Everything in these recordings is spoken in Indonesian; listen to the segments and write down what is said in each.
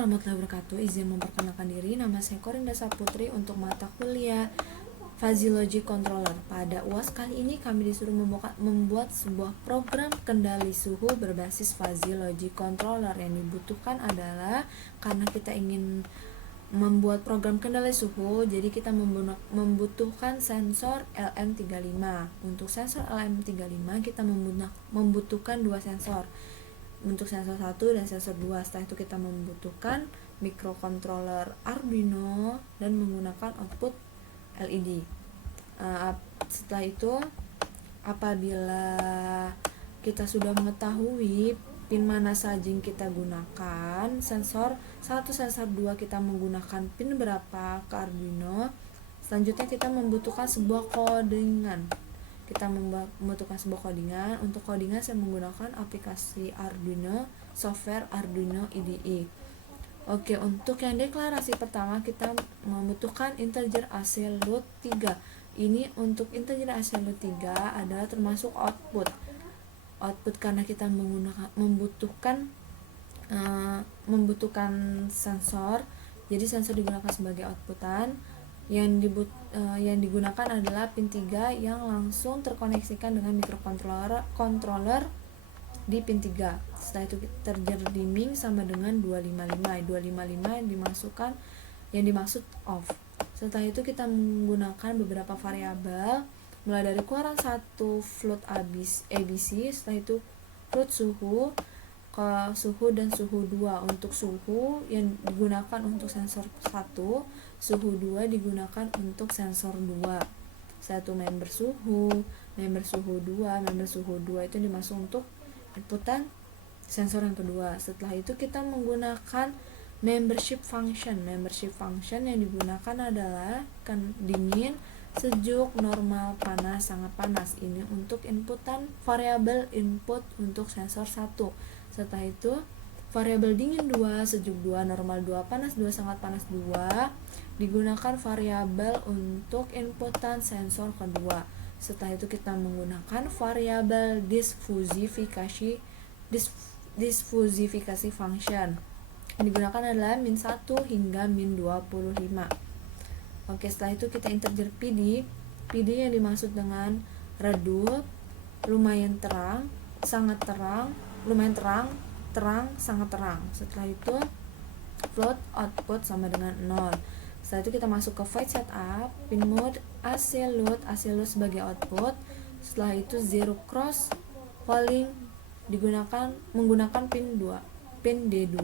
warahmatullahi wabarakatuh. Izin memperkenalkan diri, nama saya Korinda Saputri untuk mata kuliah Fuzzy Logic Controller. Pada UAS kali ini kami disuruh membuat sebuah program kendali suhu berbasis Fuzzy Logic Controller. Yang dibutuhkan adalah karena kita ingin membuat program kendali suhu, jadi kita membutuhkan sensor LM35. Untuk sensor LM35 kita membutuhkan dua sensor. Untuk sensor 1 dan sensor 2. Setelah itu kita membutuhkan microcontroller Arduino dan menggunakan output LED. Setelah itu, apabila kita sudah mengetahui pin mana saja yang kita gunakan, sensor 1, sensor 2 kita menggunakan pin berapa ke Arduino. Selanjutnya kita membutuhkan sebuah codingan. Untuk codingan saya menggunakan aplikasi Arduino, software Arduino IDE. Oke, untuk yang deklarasi pertama kita membutuhkan integer absolute 3. Ini untuk integer absolute 3 adalah termasuk output karena kita membutuhkan sensor. Jadi sensor digunakan sebagai outputan. Yang digunakan adalah pin 3 yang langsung terkoneksikan dengan microcontroller di pin 3. Setelah itu terjadi dimming sama dengan 255 dimasukkan, yang dimaksud off. Setelah itu kita menggunakan beberapa variabel, mulai dari keluaran 1 float ABC, setelah itu float suhu dan suhu 2. Untuk suhu yang digunakan untuk sensor 1, suhu 2 digunakan untuk sensor 2. Satu member suhu 2 itu dimasuk untuk inputan sensor yang kedua. Setelah itu kita menggunakan membership function yang digunakan adalah dingin, sejuk, normal, panas, sangat panas. Ini untuk inputan variabel input untuk sensor 1. Setelah itu variabel dingin 2, sejuk 2, normal 2, panas 2, sangat panas 2 digunakan variabel untuk inputan sensor kedua. Setelah itu kita menggunakan variabel diffusifikasi function. Yang digunakan adalah min 1 hingga min 25. Oke, setelah itu kita integer PD yang dimaksud dengan redup, lumayan terang, sangat terang, lumayan terang, sangat terang. Setelah itu float output sama dengan 0. Setelah itu kita masuk ke void setup, pin mode absolute sebagai output. Setelah itu zero cross polling menggunakan pin D2.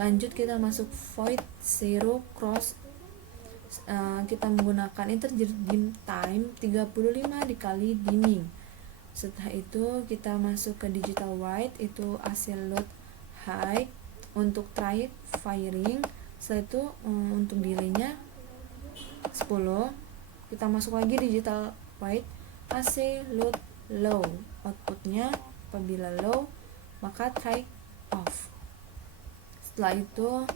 Lanjut kita masuk void zero cross, kita menggunakan integer dim time 35 dikali dimming. Setelah itu kita masuk ke digital white, itu absolute high untuk try firing. Setelah itu untuk delaynya 10. Kita masuk lagi digital white, absolute low. Outputnya apabila low maka try off. Setelah itu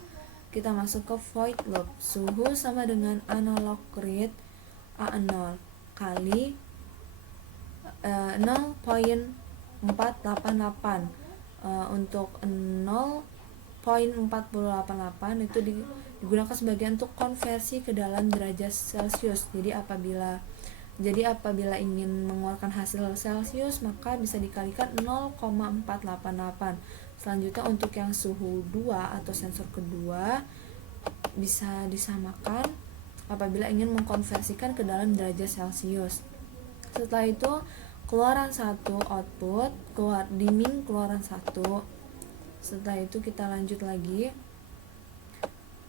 kita masuk ke void loop, suhu sama dengan analog read A0 kali 0.488. Untuk 0.488 itu digunakan sebagai untuk konversi ke dalam derajat Celcius. Jadi apabila ingin mengeluarkan hasil Celcius maka bisa dikalikan 0,488. Selanjutnya untuk yang suhu 2 atau sensor kedua bisa disamakan apabila ingin mengkonversikan ke dalam derajat Celcius. Setelah itu keluaran 1 output, dimming keluaran 1. Setelah itu kita lanjut lagi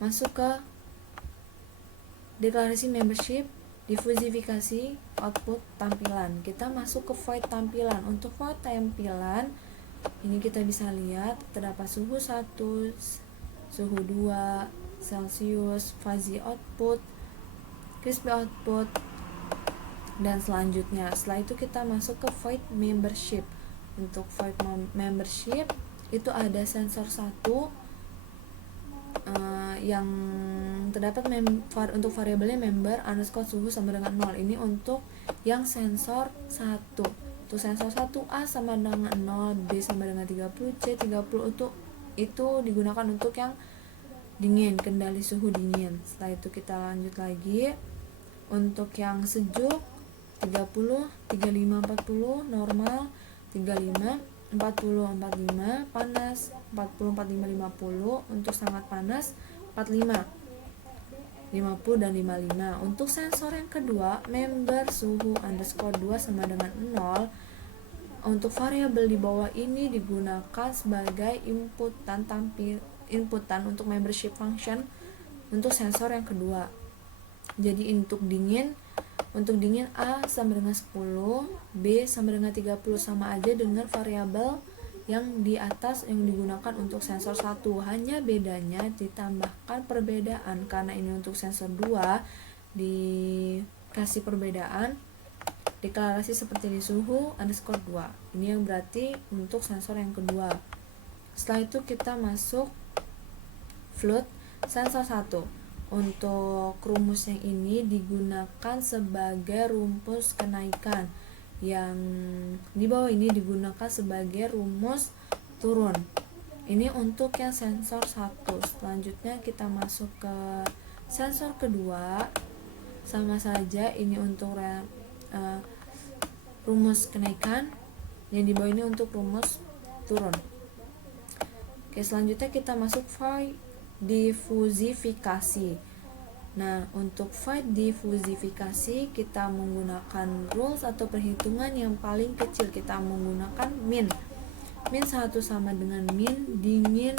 masuk ke deklarasi membership, diffusifikasi, output tampilan. Kita masuk ke void tampilan. Untuk void tampilan ini kita bisa lihat terdapat suhu 1, suhu 2, Celcius, fuzzy output, crispy output, dan selanjutnya. Setelah itu kita masuk ke void membership. Untuk void membership itu ada sensor 1 yang terdapat untuk variabelnya member underscore suhu sama dengan 0. Ini untuk yang sensor 1. Untuk sensor 1A sama dengan 0, B sama dengan 30, C 30 itu digunakan untuk yang dingin, kendali suhu dingin. Setelah itu kita lanjut lagi. Untuk yang sejuk 30, 35, 40, normal 35, 40, 45, panas 40, 45, 50. Untuk sangat panas 45, 50 dan 55. Untuk sensor yang kedua, member suhu _2 sama dengan 0. Untuk variabel di bawah ini digunakan sebagai inputan untuk membership function untuk sensor yang kedua. Jadi untuk dingin A sama dengan 10, B sama dengan 30, sama aja dengan variabel yang di atas yang digunakan untuk sensor 1. Hanya bedanya ditambahkan perbedaan, karena ini untuk sensor 2 dikasih perbedaan deklarasi seperti di suhu _2. Ini yang berarti untuk sensor yang kedua. Setelah itu kita masuk float sensor 1. Untuk rumus yang ini digunakan sebagai rumus kenaikan, yang di bawah ini digunakan sebagai rumus turun. Ini untuk yang sensor 1. Selanjutnya kita masuk ke sensor kedua. Sama saja, ini untuk rumus kenaikan, yang di bawah ini untuk rumus turun. Oke, selanjutnya kita masuk file difusifikasi. Nah, untuk file difusifikasi kita menggunakan rules atau perhitungan yang paling kecil. Kita menggunakan min 1 sama dengan min dingin,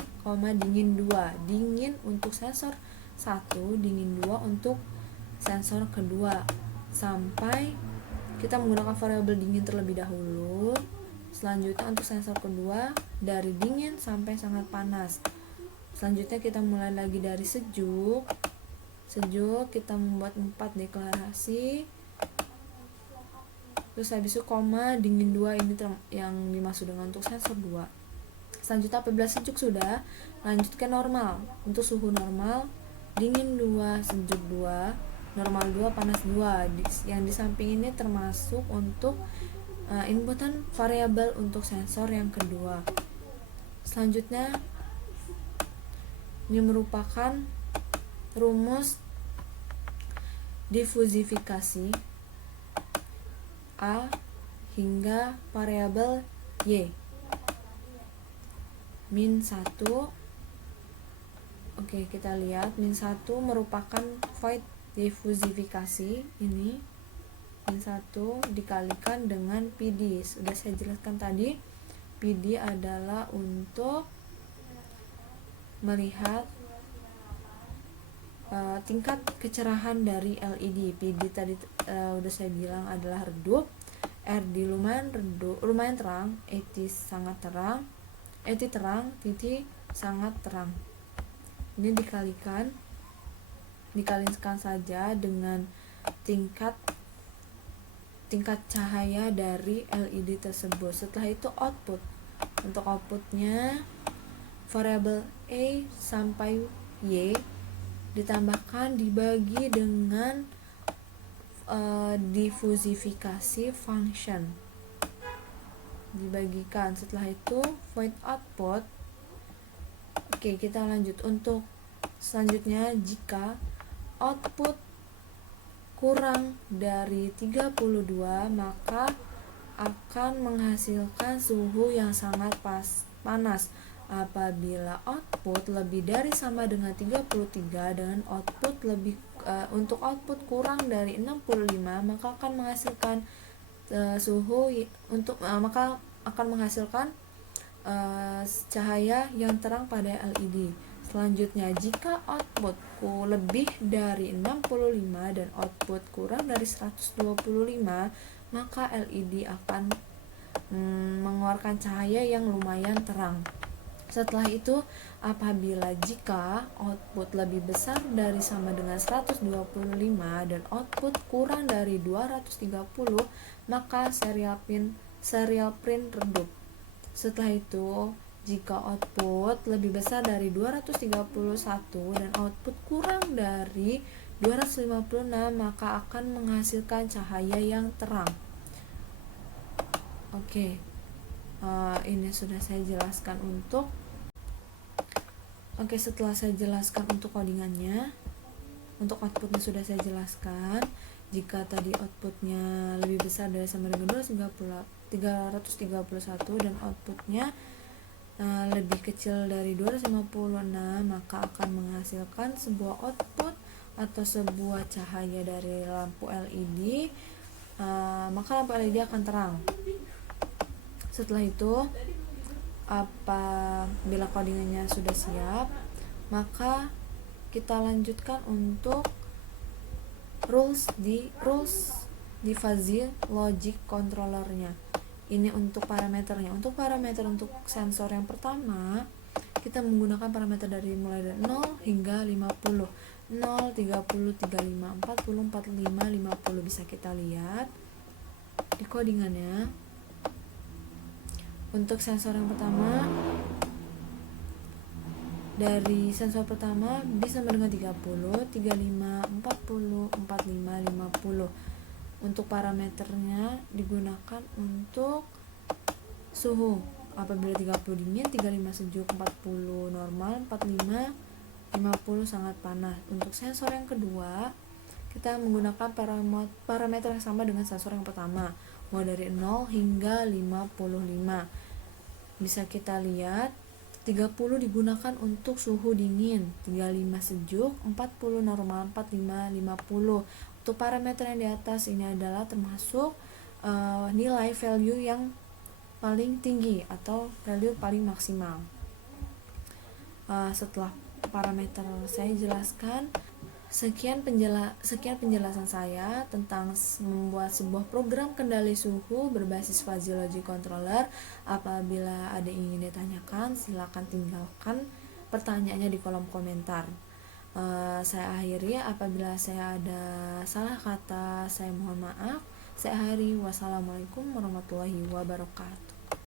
dingin 2. Dingin untuk sensor 1, dingin 2 untuk sensor kedua. Sampai kita menggunakan variabel dingin terlebih dahulu. Selanjutnya untuk sensor kedua dari dingin sampai sangat panas. Selanjutnya kita mulai lagi dari sejuk. Kita membuat 4 deklarasi. Terus habis itu koma dingin 2, ini yang dimaksud dengan untuk sensor 2. Selanjutnya apabila sejuk sudah, lanjut ke normal. Untuk suhu normal, dingin 2, sejuk 2, normal 2, panas 2. Yang di samping ini termasuk untuk inputan variabel untuk sensor yang kedua. Selanjutnya ini merupakan rumus difusifikasi A hingga variabel Y. Min 1. Oke, kita lihat min 1 merupakan void difusifikasi. Ini min 1 dikalikan dengan PD. Sudah saya jelaskan tadi, PD adalah untuk melihat tingkat kecerahan dari LED. PD tadi udah saya bilang adalah redup. RD lumayan terang, ET sangat terang, ET terang, TT sangat terang. Ini dikalikan saja dengan tingkat cahaya dari LED tersebut. Setelah itu output. Untuk outputnya variabel A sampai Y ditambahkan dibagi dengan difusifikasi function, dibagikan. Setelah itu void output. Oke, kita lanjut. Untuk selanjutnya, jika output kurang dari 32, maka akan menghasilkan suhu yang sangat panas. Apabila output lebih dari sama dengan 33 dan output untuk output kurang dari 65, maka akan menghasilkan maka akan menghasilkan cahaya yang terang pada LED. Selanjutnya, jika output lebih dari 65 dan output kurang dari 125, maka LED akan mengeluarkan cahaya yang lumayan terang. Setelah itu, apabila jika output lebih besar dari sama dengan 125 dan output kurang dari 230, maka serial print redup. Setelah itu, jika output lebih besar dari 231 dan output kurang dari 256, maka akan menghasilkan cahaya yang terang. Oke. Ini sudah saya jelaskan untuk Oke, setelah saya jelaskan untuk codingannya, untuk outputnya sudah saya jelaskan. Jika tadi outputnya lebih besar dari sama dengan 331 dan outputnya lebih kecil dari 256, maka akan menghasilkan sebuah output atau sebuah cahaya dari lampu LED. Maka lampu LED akan terang. Setelah itu, apabila codingannya sudah siap, maka kita lanjutkan untuk rules di fuzzy logic controllernya. Ini untuk parameternya. Untuk parameter untuk sensor yang pertama, kita menggunakan parameter mulai dari 0 hingga 50. 0, 30, 35, 40, 45, 50. Bisa kita lihat di codingannya. Untuk sensor yang pertama, dari sensor pertama bisa mendengar 30, 35, 40, 45, 50. Untuk parameternya digunakan untuk suhu. Apabila 30 dingin, 35 sejuk, 40 normal, 45, 50 sangat panas. Untuk sensor yang kedua, kita menggunakan parameter yang sama dengan sensor yang pertama, mulai dari 0 hingga 55. Bisa kita lihat 30 digunakan untuk suhu dingin, 35 sejuk, 40 normal, 45, 50. Untuk parameter yang di atas ini adalah termasuk nilai value yang paling tinggi atau value paling maksimal. Setelah parameter saya jelaskan, sekian penjelasan saya tentang membuat sebuah program kendali suhu berbasis fuzzy logic controller. Apabila ada yang ingin ditanyakan, silakan tinggalkan pertanyaannya di kolom komentar. Saya akhiri. Apabila saya ada salah kata, saya mohon maaf. Saya akhiri. Wassalamualaikum warahmatullahi wabarakatuh.